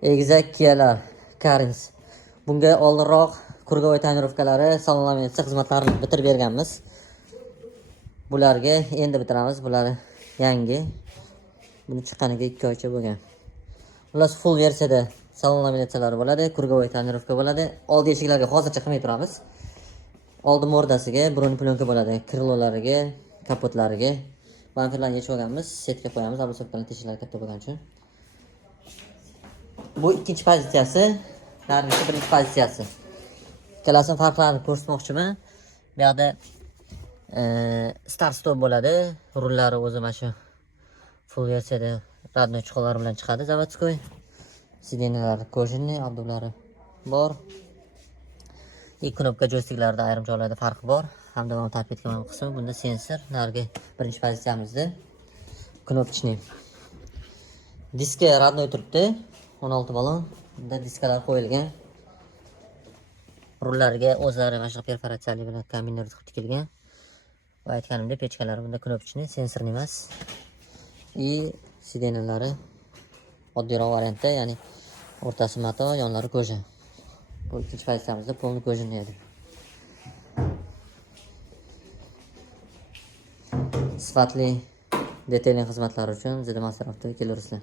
Egizak kiyalar Karins. Bunga oldinroq kurgovoy tonirovkalari, salon laminatsiya xizmatlarini bitirib berganmiz. Bularga endi bitiramiz. Bular yangi. Buni chiqqaniga 2 oycha bo'lgan. Ular full versiyada salon laminatsiyalari bo'ladi, kurgovoy tonirovka bo'ladi. Old eshiklarga hozircha qilmay turamiz. Oldi mordasiga bron plyonka bo'ladi, krilolariga, kapotlariga. Bamperlarni yechib olganmiz, setga qo'yamiz, obusovkalarni teshiklari katta bo'lgani uchun. Bu ikkinchi pozitsiyasi, narigisi birinchi pozitsiyasi. Ikkalasini farqlarini ko'rsatmoqchiman. Bu yerda start stop bo'ladi. Rullari o'zi mana shu full versiyada radnoy chiqolari bilan chiqadi, zavodskoy. Sidenalari kojinli, abdulari bor. Knopka joystiklarda ayrim joylarda farqi bor. Hamda mana tartib etgan qismi bunda sensor, narigi birinchi pozitsiyamizda knopchniy. Diska radnoy turibdi. 16 balon. Bunda diskalar qo'yilgan. Rullariga o'zlari mana shu perforatsiyali bilan kombiner tikilgan. Va aytganimdek, pechkalari bunda knopchniy, sensorli emas. Sidenalari oddiyroq variantda, ya'ni o'rtasi mato, yonlari koja. Bu ikkinchi pozitsiyamizda polni kojinli edi. Sifatli detayling xizmatlari uchun Zida Master Avtoga kelaverasizlar.